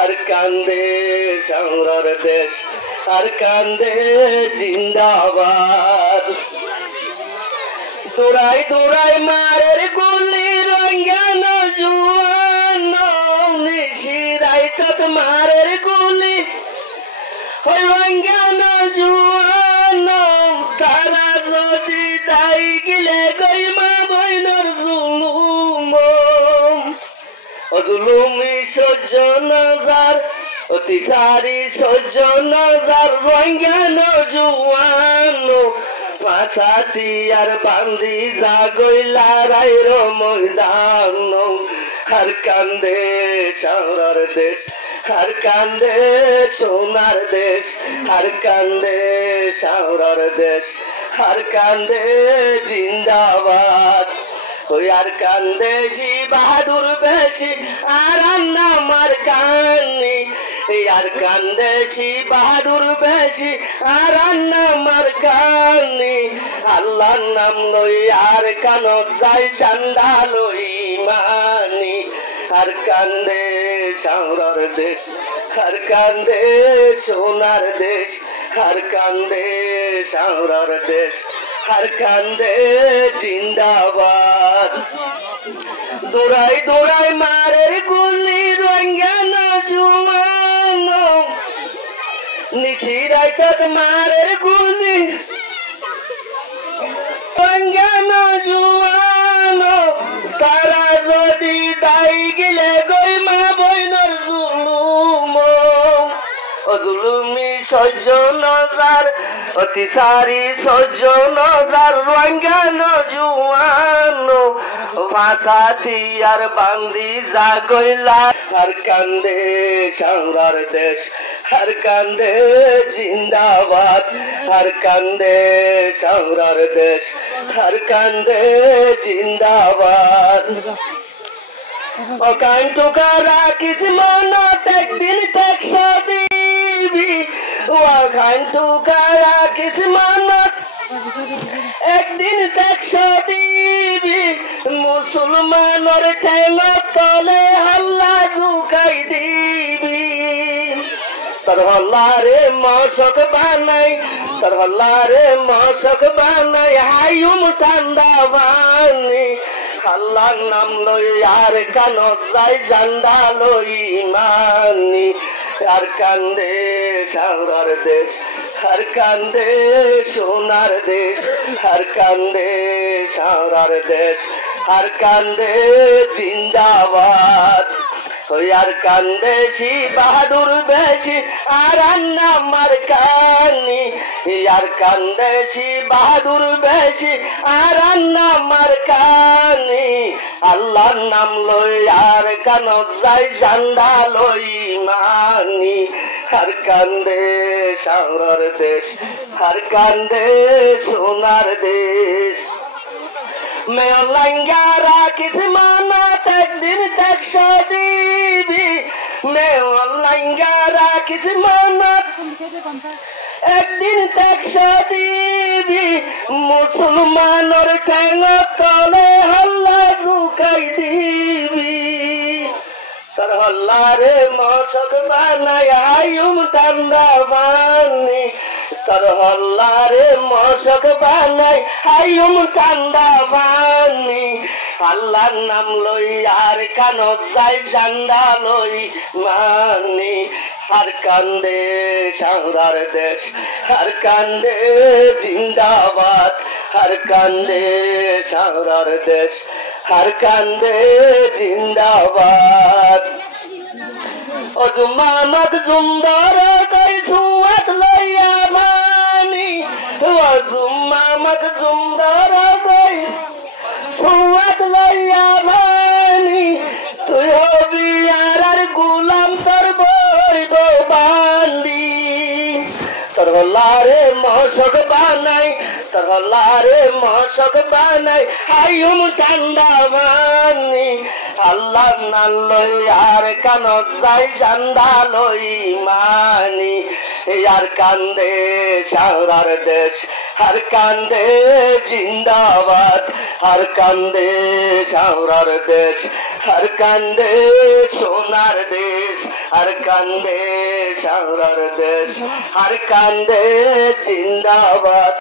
আর কান্দে সংগ্রার দেশ, আর কান্দে জিন্দাবাদ। দৌড়াই দৌড়াই মারের গুলি রঙ্গান জুয়ান, নিশিরাই তত মারের গুলি রঙ্গান জুয়ান। তারা যদি তাই গিলে গইমা বইনর জুলুম, জুলুমি সহ্য নজার, অতিচারী সহ্য নজার রঙ্গান জুয়ান। পাছাতি আর বান্দি জাগইলা রাইর ময়দান। আর কান্দে শহরের দেশ, আর কান্দে সোনার দেশ, আর কান্দে শহরের দেশ, আর কান্দে জিন্দাবাদ। ওই আর কান্দে সি বাহাদুর বেশি আর আমার কান্নি, আর কান্দে সি বাহাদুর বেশি আর আমার কান্নি। আল্লাহর নাম লই আর কানত যাই চান্দা লই মানি। আর কান্দে শহরের দেশ, আর কান্দে সোনার দেশ, আর কান্দে শহরের দেশ, আর কান্দে জিন্দাবাদ। দৌড়াই দৌড়াই মারের গুলি রঙ্গান জুয়ান, নিশিরাই তত মারের গুলি রঙ্গান জুয়ান। তারা যদি তাই গেলে গইমা বইনর জুলুম, জুলুমি সহ্য নজার, অতিচারী সহ্য নজার রঙ্গান জুয়ান। ভাষাতি আর বান্দি জাগইলা। আর কান্দে সংগ্রার দেশ, আর কান্দে জিন্দাবাদ, আর কান্দে সংগ্রার দেশ, আর কান্দে জিন্দাবাদ। অকান টুকারা কিছু মনত একদিন দেখছো দিবি, ওখান টুকারা কিছু মনত একদিন দেখছো দিবি। মুসলমানের ঠেঙ তলে হাল্লা ঝুঁকাই দিবি। তোর হল্লারে মশক বানাই, তোর হল্লারে মশক বানাই হাইম ঠান্ডা বানি। আল্লাহর নাম লই আর কানত যাই জান্ডা লই মানি। আর কান্দে শহরের দেশ, আর কান্দে সোনার দেশ, আর কান্দে শহরের দেশ, আর কান্দে জিন্দাবাদ। ওই আর কান্দে সি বাহাদুর বেশি আর আমার কান্নি, আর কান্দে সি বাহাদুর বেশি আর আমার কান্নি। আল্লাহর নাম লই আর কানত যাই জান্ডা লই মানি। আর কান্দে শহরের দেশ, আর কান্দে সোনার দেশ। मैं लंगारा किस माना तक दिन तक शादी, मैं लंगारा किस माना एक दिन तक शादी। मुसलमान और ठेंग तले हल्ला झुकाई दीबी। तर हल्ला रे मशक बानाई आयुम ठंडा बानी। तर हल्ला रे मशक बानाई आयुम ঠান্ডা বানি। আল্লাহর নাম লই আর কানত যাই জান্ডা লই মানি। আর কান্দে শহরের দেশ, আর কান্দে জিন্দাবাদ, আর কান্দে শহরের দেশ, আর কান্দে জিন্দাবাদ। ও জুমামত জুমদার কই সুয়াত লইয়া মানি। ও জুমামত জুমদার কই সুয়াত লইয়া মানি। তুই হবি আর গুলাম তোর বইব বান্দি। তোর হল্লারে মশক বানাই, তোর হল্লারে মশক বানাই হাইম ঠান্ডা বানি। আল্লাহ নাম লই আর কান যাই জান্দা লই মানি আর কান্দে সারার দেশ আর কান্দে জিন্দাবাদ আর কান্দে সারার দেশ আর কান্দে সোনার দেশ আর কান্দে সারার দেশ আর কান্দে জিন্দাবাদ।